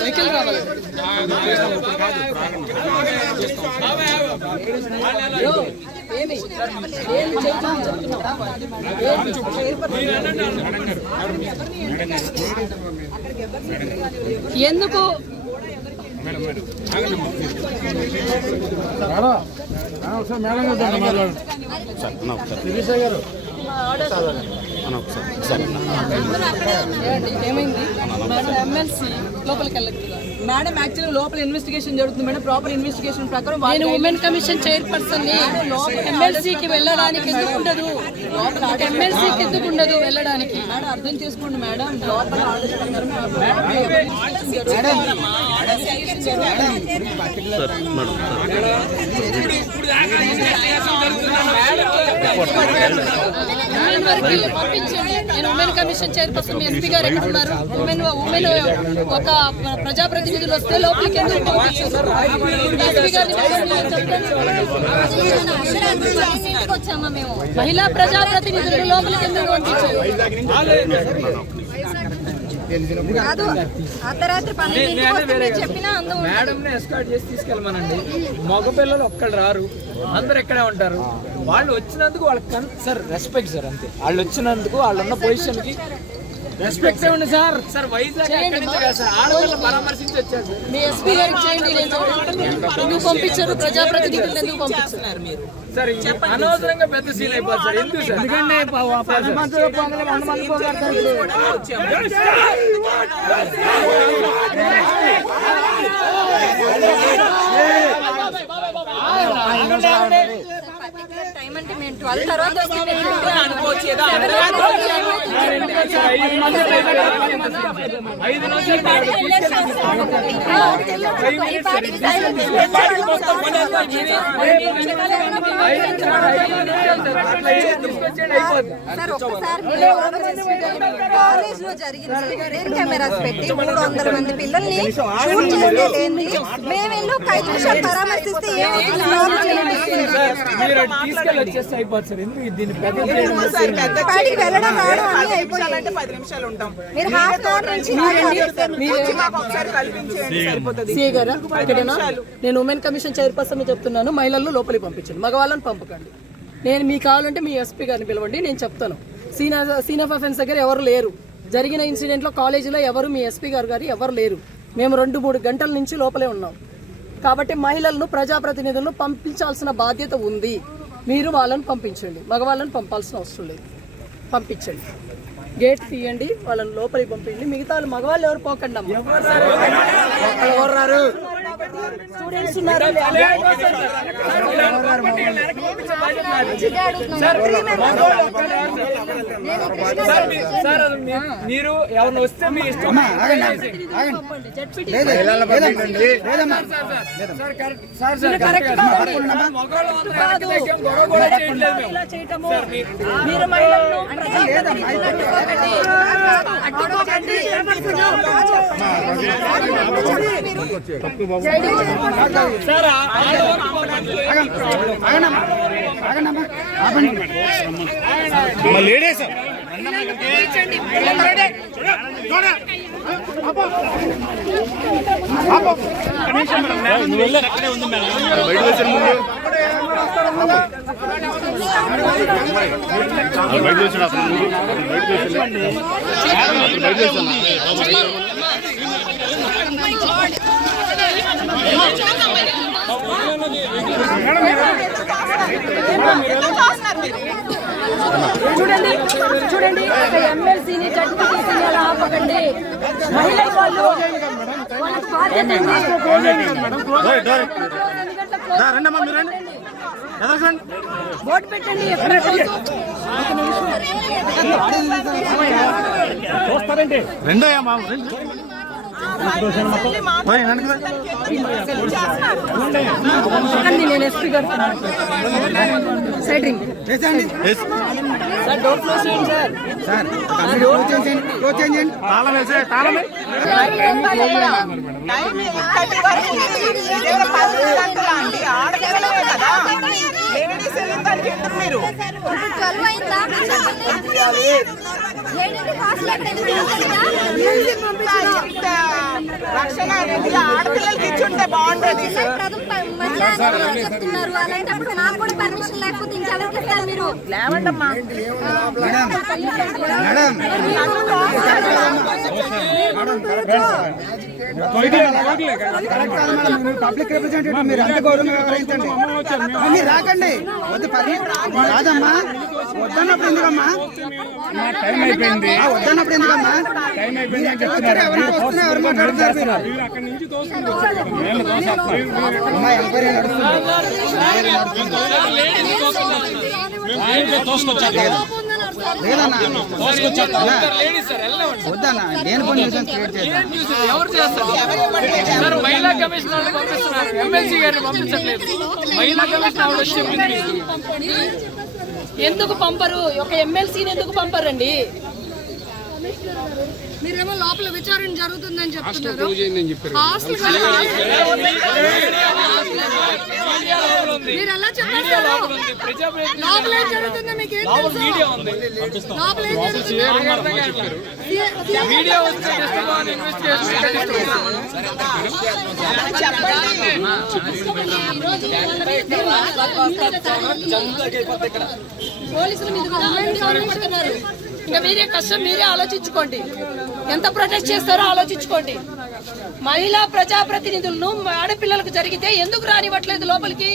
Vehicle రావాలి. ఎందుకు ఏమైంది మేడం? ఎమ్మెల్సీ లోపలికి వెళ్ళదు మేడం. యాక్చువల్లీ లోపల ఇన్వెస్టిగేషన్ జరుగుతుంది మేడం. ప్రాపర్ ఇన్వెస్టిగేషన్ ప్రకారం నేను ఉమెన్ కమిషన్ చైర్పర్సన్ ఎమ్మెల్సీకి వెళ్ళడానికి ఎందుకు ఉండదు? ఎమ్మెల్సీకి ఎందుకు ఉండదు వెళ్ళడానికి? మేడం అర్థం చేసుకోండి మేడం. లోపల పంపించండి. నేను ఉమెన్ కమిషన్ చైర్పర్సన్. మీ ఎస్పీ గారు ఎక్కడ ఉన్నారు? ఉమెన్ ఒక ప్రజాప్రతినిధులు వస్తే లోపలికి ఎందుకు పంపించారు? ఎస్పీ గారిని మహిళా ప్రజాప్రతినిధులు లోపలికి ఎందుకు పంపించారు? మేడం ఎస్కార్ట్ చేసి తీసుకెళ్ళమనండి. మగపిల్లలు ఒక్కళ్ళు రారు, అందరు ఇక్కడే ఉంటారు. వాళ్ళు వచ్చినందుకు వాళ్ళకి సార్ రెస్పెక్ట్ సార్, అంతే. వాళ్ళు వచ్చినందుకు వాళ్ళు ఉన్న పొజిషన్ కి రెస్పెక్ట్ ఇవ్వండి సార్. సార్ వైజాగ్ ఆడవాళ్ళు పరామర్శించి వచ్చారు. మీ ఎస్పీ గారికి చేయండి. ఎందుకు పంపించారు? ప్రజాప్రతినిధులు ఎందుకు పంపించారు మీరు? సార్ అనవసరంగా పెద్ద సీన్ అయిపోతుంది సార్. ఎందుకు సార్? టైం అంటే మేము 12 తర్వాత అనుకోవచ్చు. కాలేజ్ లో జరిగిన కెమెరాస్ పెట్టి 300 మంది పిల్లల్ని షూట్ చేసేది. మేము ఎన్నో 5 నిమిషాలు పరామర్శిస్తే నేను ఉమెన్ కమిషన్ చైర్పర్సన్ చెప్తున్నాను. మహిళలను లోపలికి పంపించండి, మగవాళ్ళని పంపకండి. నేను మీకు కావాలంటే మీ ఎస్పీ గారిని పిలవండి, నేను చెప్తాను. సీన్ ఆఫ్ అఫెన్స్ దగ్గర ఎవరు లేరు. జరిగిన ఇన్సిడెంట్ లో కాలేజీలో ఎవరు మీ ఎస్పీ గారు ఎవరు లేరు. మేము 2-3 గంటల నుంచి లోపలే ఉన్నాం. కాబట్టి మహిళలను ప్రజాప్రతినిధులను పంపించాల్సిన బాధ్యత ఉంది. మీరు వాళ్ళని పంపించండి, మగవాళ్ళని పంపాల్సిన అవసరం లేదు. పంపించండి, గేట్ తీయండి, వాళ్ళని లోపలికి పంపించండి. మిగతా మగవాళ్ళు ఎవరు పోకండి అమ్మ. స్టూడెంట్స్ ఉన్నారు. మీరు ఎవరిని వస్తే మీ ఇష్టం. లేడీస్ చూడండి చూడండి, ఎమ్మెల్సీని జడ్పీటీసీని అలా ఆపకండి. మహిళ వాళ్ళు వాళ్ళకి బాధ్యత బోర్డు పెట్టండి. నేను ఎస్పీ గారు side ring sir, door close చేయండి సార్. తాళం వేసే తాళం టైం ఇక్కడి వరకు ఉంది. ఇదే 10 గంటలా అండి? ఆడపిల్లలే కదా, లేడీస్ ఎందుకు చెప్తారు మీరు? ఇప్పుడు 12 అయిందా? లేడీకి హాస్టల్ ఎక్కడ రక్షణ అనేది ఆడపిల్లలకి ఇచ్చుంటే బాగుంటుంది సార్. చెప్తున్నారు అలాంటప్పుడు మాకు కూడా పర్మిషన్ లేకపోతే ఇంకెవరికి ఇస్తారు మీరు? లేవండమ్మా పబ్లిక్ రిప్రజెంటేటివ్ మీరు అంత గౌరవంగా వ్యవహరించండి. మీరు రాకండి, వద్దు రాదమ్మా, వద్దన్నప్పుడు ఎందుకమ్మా, వద్దన్నప్పుడు ఎందుకమ్మా, ఎవరికి వస్తున్నా ఎవరు మాట్లాడతారు మీరు? అమ్మా ఎంక్వైరీ వద్దన్నా, నేను కొన్ని క్రియేట్ చేస్తాను. ఎవరు చేస్తారు సార్? మహిళా కమిషనర్ పంపిస్తున్నారు, ఎమ్మెల్సీ గారిని పంపించట్లేదు. మహిళా కమిషనర్ వచ్చి ఎందుకు పంపరు? ఒక ఎమ్మెల్సీని ఎందుకు పంపరండి? మీరేమో లోపల విచారణ జరుగుతుందని చెప్తున్నారు. మీరు ఎలా చెప్పారు? లోపల ఏం జరుగుతుందో మీకు ఏం తెలుసు? మీడియా ఉంది, లోపల ఏం జరుగుతుందో మీడియా వస్తే పోలీసులు మీద పడుతున్నారు. ఇంకా మీరే కష్టం మీరే ఆలోచించుకోండి, ఎంత ప్రొటెక్ట్ చేస్తారో ఆలోచించుకోండి. మహిళా ప్రజాప్రతినిధులను ఆడపిల్లలకు జరిగితే ఎందుకు రానివ్వట్లేదు లోపలికి?